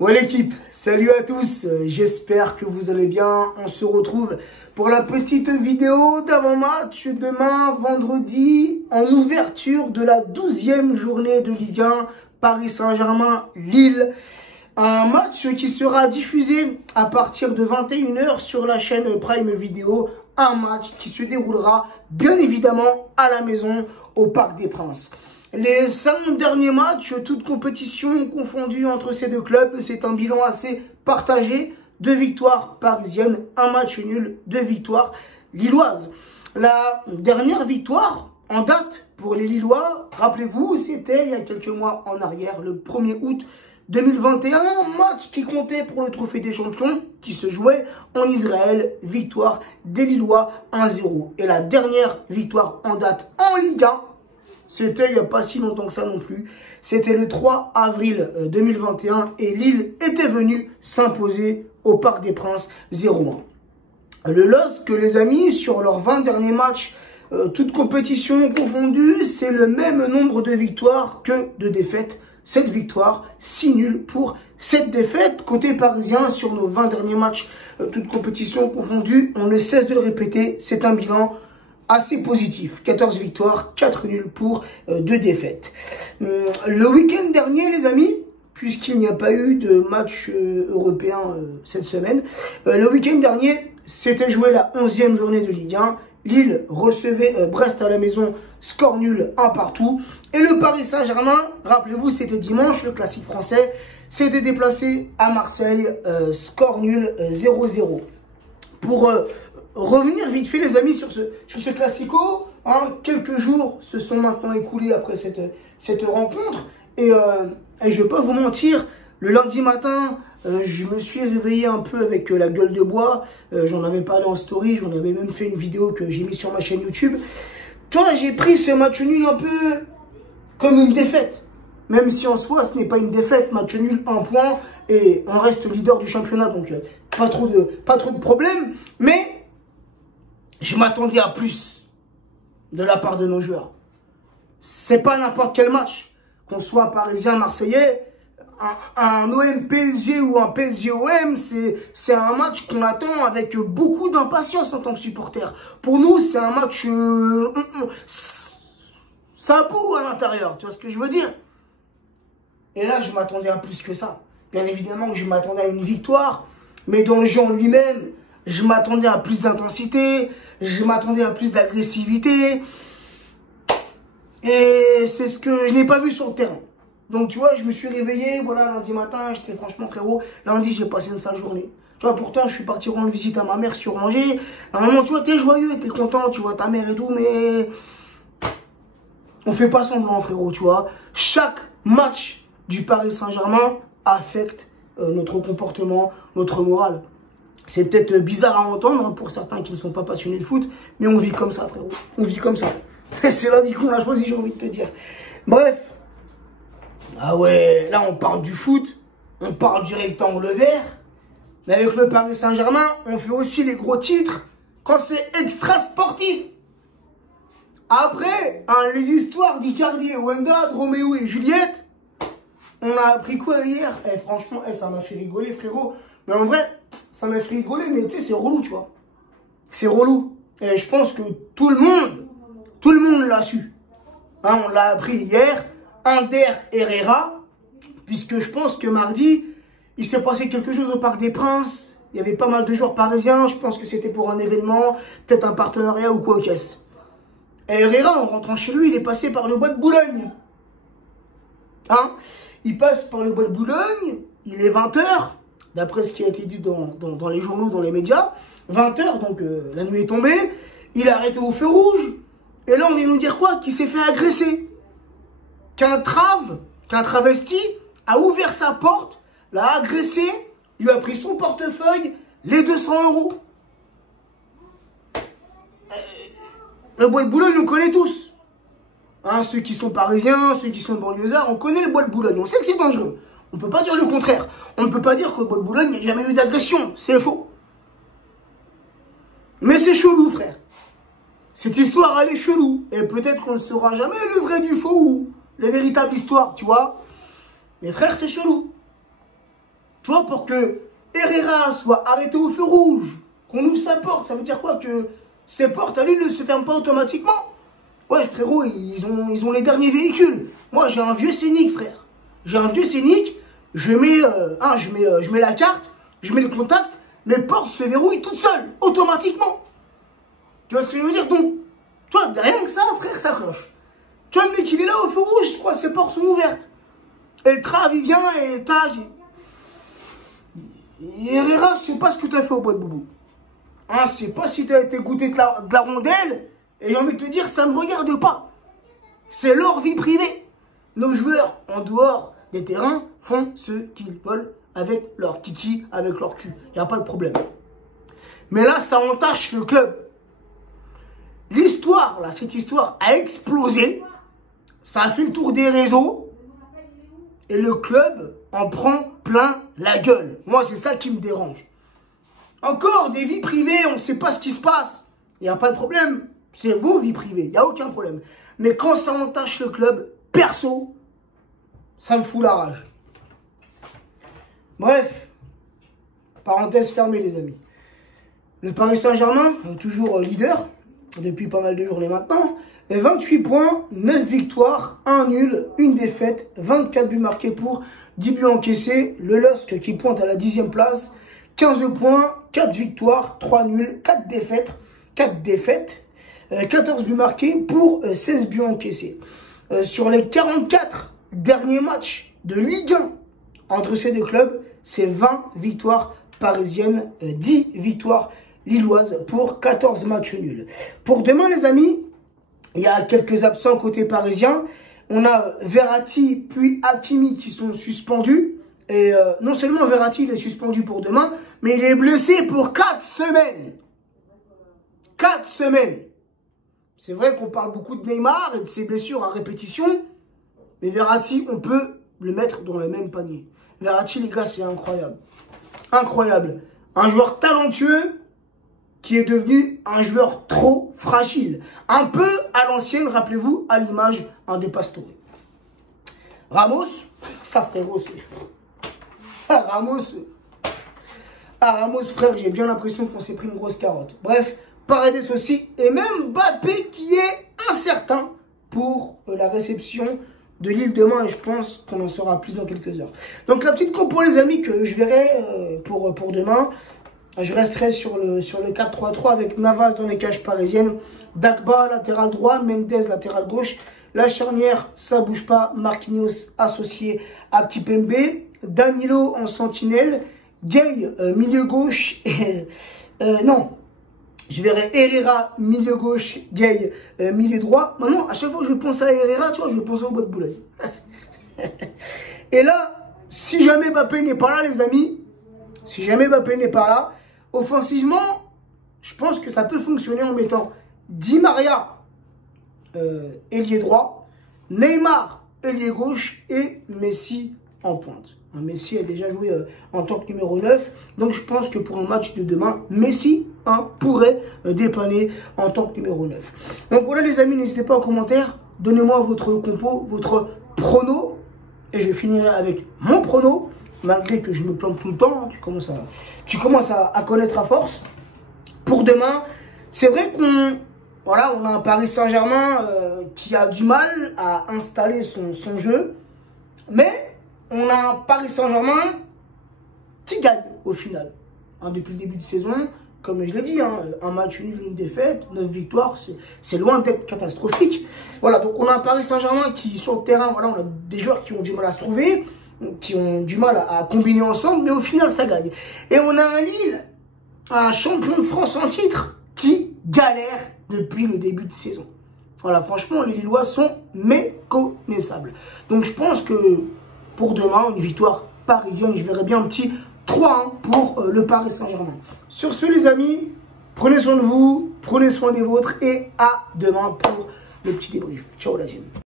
Ouais l'équipe, salut à tous, j'espère que vous allez bien. On se retrouve pour la petite vidéo d'avant-match demain vendredi en ouverture de la 12e journée de Ligue 1 Paris Saint-Germain-Lille. Un match qui sera diffusé à partir de 21 h sur la chaîne Prime Video. Un match qui se déroulera bien évidemment à la maison au Parc des Princes. Les 5 derniers matchs, toutes compétitions confondues entre ces deux clubs, c'est un bilan assez partagé. 2 victoires parisiennes, un match nul, 2 victoires lilloises. La dernière victoire en date pour les Lillois, rappelez-vous, c'était il y a quelques mois en arrière, le 1er août 2021, match qui comptait pour le trophée des champions, qui se jouait en Israël, victoire des Lillois 1-0. Et la dernière victoire en date en Ligue 1, c'était il n'y a pas si longtemps que ça non plus. C'était le 3 avril 2021 et Lille était venu s'imposer au Parc des Princes 0-1. Le LOSC, les amis, sur leurs 20 derniers matchs, toutes compétitions confondues, c'est le même nombre de victoires que de défaites. 7 victoires, 6 nuls pour 7 défaites. Côté parisien, sur nos 20 derniers matchs, toutes compétitions confondues, on ne cesse de le répéter, c'est un bilan assez positif. 14 victoires, 4 nuls pour 2 défaites. Le week-end dernier, les amis, puisqu'il n'y a pas eu de match européen cette semaine, le week-end dernier, c'était joué la 11e journée de Ligue 1. Lille recevait Brest à la maison, score nul, 1 partout. Et le Paris Saint-Germain, rappelez-vous, c'était dimanche, le classique français, s'était déplacé à Marseille, score nul, 0-0. Pour revenir vite fait, les amis, sur ce classico, hein, quelques jours se sont maintenant écoulés après cette rencontre. Et je ne vais pas vous mentir, le lundi matin, je me suis réveillé un peu avec la gueule de bois. J'en avais parlé en story, j'en avais même fait une vidéo que j'ai mise sur ma chaîne YouTube. Toi, j'ai pris ce match nul un peu comme une défaite. Même si en soi, ce n'est pas une défaite, match nul, 1 point. Et on reste leader du championnat, donc pas trop de problèmes. Mais je m'attendais à plus de la part de nos joueurs. C'est pas n'importe quel match. Qu'on soit parisien, marseillais, un OM PSG ou un PSG OM, c'est un match qu'on attend avec beaucoup d'impatience en tant que supporter. Pour nous, c'est un match... ça boue à l'intérieur, tu vois ce que je veux dire? Et là, je m'attendais à plus que ça. Bien évidemment que je m'attendais à une victoire, mais dans le jeu en lui-même, je m'attendais à plus d'intensité, je m'attendais à plus d'agressivité. Et c'est ce que je n'ai pas vu sur le terrain. Donc tu vois, je me suis réveillé, voilà, lundi matin, j'étais franchement frérot, lundi j'ai passé une sale journée. Tu vois, pourtant je suis parti rendre visite à ma mère sur Angers. Normalement, tu vois, t'es joyeux, t'es content, tu vois ta mère et tout, mais on fait pas semblant, frérot, tu vois. Chaque match du Paris Saint-Germain affecte notre comportement, notre morale. C'est peut-être bizarre à entendre pour certains qui ne sont pas passionnés de foot, mais on vit comme ça, frérot. On vit comme ça. C'est la vie qu'on a choisie, j'ai envie de te dire. Bref. Ah ouais, là on parle du foot, on parle du rectangle vert. Mais avec le Paris Saint-Germain, on fait aussi les gros titres quand c'est extra sportif. Après, hein, les histoires d'Icardi, Wenda, Roméo et Juliette, on a appris quoi hier? Franchement, ça m'a fait rigoler, frérot. Mais en vrai, ça m'a fait rigoler, mais tu sais, c'est relou, tu vois. C'est relou. Et je pense que tout le monde l'a su. Hein, on l'a appris hier. Ander Herrera, puisque je pense que mardi, il s'est passé quelque chose au Parc des Princes. Il y avait pas mal de joueurs parisiens. Je pense que c'était pour un événement, peut-être un partenariat ou quoi qu'est-ce. Et Herrera, en rentrant chez lui, il est passé par le bois de Boulogne. Hein? Il passe par le bois de Boulogne, il est 20 h, d'après ce qui a été dit dans les journaux, dans les médias. 20 h, donc la nuit est tombée. Il est arrêté au feu rouge. Et là, on vient nous dire quoi? Qu'il s'est fait agresser. Qu'un travesti a ouvert sa porte, l'a agressé, lui a pris son portefeuille, les 200 €. Le bois de Boulogne, on connaît tous. Hein, ceux qui sont parisiens, ceux qui sont banlieusards, on connaît le bois de Boulogne. On sait que c'est dangereux. On ne peut pas dire le contraire. On ne peut pas dire qu'au bois de Boulogne, il n'y a jamais eu d'agression. C'est faux. Mais c'est chelou, frère. Cette histoire, elle est chelou. Et peut-être qu'on ne saura jamais le vrai du faux ou la véritable histoire, tu vois. Mais frère, c'est chelou. Tu vois, pour que Herrera soit arrêté au feu rouge, qu'on ouvre sa porte, ça veut dire quoi? Que ses portes à lui ne se ferment pas automatiquement. Ouais, frérot, ils ont les derniers véhicules. Moi, j'ai un vieux Scénic, frère. J'ai un vieux Scénic, je mets la carte, je mets le contact, les portes se verrouillent toutes seules, automatiquement. Tu vois ce que je veux dire? Donc, toi, rien que ça, frère, ça cloche. Tu vois, le mec, il est là au feu rouge, je crois, ses portes sont ouvertes. Et le trave, il vient et tac. Et Herrera, je sais pas ce que tu as fait au bois de boubou. Hein, je sais pas si tu as été goûté de la rondelle. Et j'ai envie de te dire, ça ne me regarde pas. C'est leur vie privée. Nos joueurs, en dehors des terrains, font ce qu'ils veulent avec leur kiki, avec leur cul. Il n'y a pas de problème. Mais là, ça entache le club. L'histoire, là, cette histoire a explosé. Ça a fait le tour des réseaux. Et le club en prend plein la gueule. Moi, c'est ça qui me dérange. Encore des vies privées, on ne sait pas ce qui se passe. Il n'y a pas de problème. C'est vos vies privées, il n'y a aucun problème. Mais quand ça entache le club, perso, ça me fout la rage. Bref, parenthèse fermée les amis. Le Paris Saint-Germain, toujours leader, depuis pas mal de journées maintenant, 28 points, 9 victoires, 1 nul, 1 défaite, 24 buts marqués pour 10 buts encaissés. Le LOSC qui pointe à la 10e place, 15 points, 4 victoires, 3 nuls, 4 défaites, 14 buts marqués pour 16 buts encaissés. Sur les 44 derniers matchs de Ligue 1 entre ces deux clubs, c'est 20 victoires parisiennes, 10 victoires lilloises pour 14 matchs nuls. Pour demain les amis, il y a quelques absents côté parisien. On a Verratti puis Hakimi qui sont suspendus. Et non seulement Verratti il est suspendu pour demain, mais il est blessé pour 4 semaines. 4 semaines. C'est vrai qu'on parle beaucoup de Neymar et de ses blessures à répétition. Mais Verratti, on peut le mettre dans le même panier. Verratti, les gars, c'est incroyable. Incroyable. Un joueur talentueux qui est devenu un joueur trop fragile. Un peu à l'ancienne, rappelez-vous, à l'image de Pastore. Ramos, ça frérot, c'est... Ramos, frère, j'ai bien l'impression qu'on s'est pris une grosse carotte. Bref, Paredes aussi, et même Mbappé qui est incertain pour la réception de Lille demain, et je pense qu'on en saura plus dans quelques heures. Donc la petite compo les amis que je verrai pour demain, je resterai sur le 4-3-3 avec Navas dans les cages parisiennes, Dagba latéral droit, Mendes latéral gauche, la charnière ça bouge pas, Marquinhos associé à Kipembe, Danilo en sentinelle, Gay milieu gauche, non, je verrai Herrera milieu gauche, Gay milieu droit. Maintenant, à chaque fois que je pense à Herrera, tu vois, je pense au bois de Boulogne. Et là, si jamais Mbappé n'est pas là, les amis, si jamais Mbappé n'est pas là, offensivement, je pense que ça peut fonctionner en mettant Di Maria ailier droit, Neymar ailier gauche et Messi en pointe. Messi a déjà joué en tant que numéro 9. Donc je pense que pour un match de demain, Messi pourrait dépanner en tant que numéro 9. Donc voilà les amis, n'hésitez pas en commentaire. Donnez-moi votre compo, votre prono. Et je finirai avec mon prono. Malgré que je me plante tout le temps. Tu commences à connaître à force. Pour demain, c'est vrai qu'on... Voilà, on a un Paris Saint-Germain qui a du mal à installer son jeu. Mais... on a un Paris Saint-Germain qui gagne au final. Depuis le début de saison, comme je l'ai dit, un match nul, une défaite, 9 victoires, c'est loin d'être catastrophique. Voilà, donc on a un Paris Saint-Germain qui, sur le terrain, voilà, on a des joueurs qui ont du mal à se trouver, qui ont du mal à combiner ensemble, mais au final, ça gagne. Et on a un Lille, un champion de France en titre, qui galère depuis le début de saison. Voilà, franchement, les Lillois sont méconnaissables. Donc je pense que... pour demain, une victoire parisienne. Je verrai bien un petit 3-1 pour le Paris Saint-Germain. Sur ce, les amis, prenez soin de vous, prenez soin des vôtres et à demain pour le petit débrief. Ciao la team.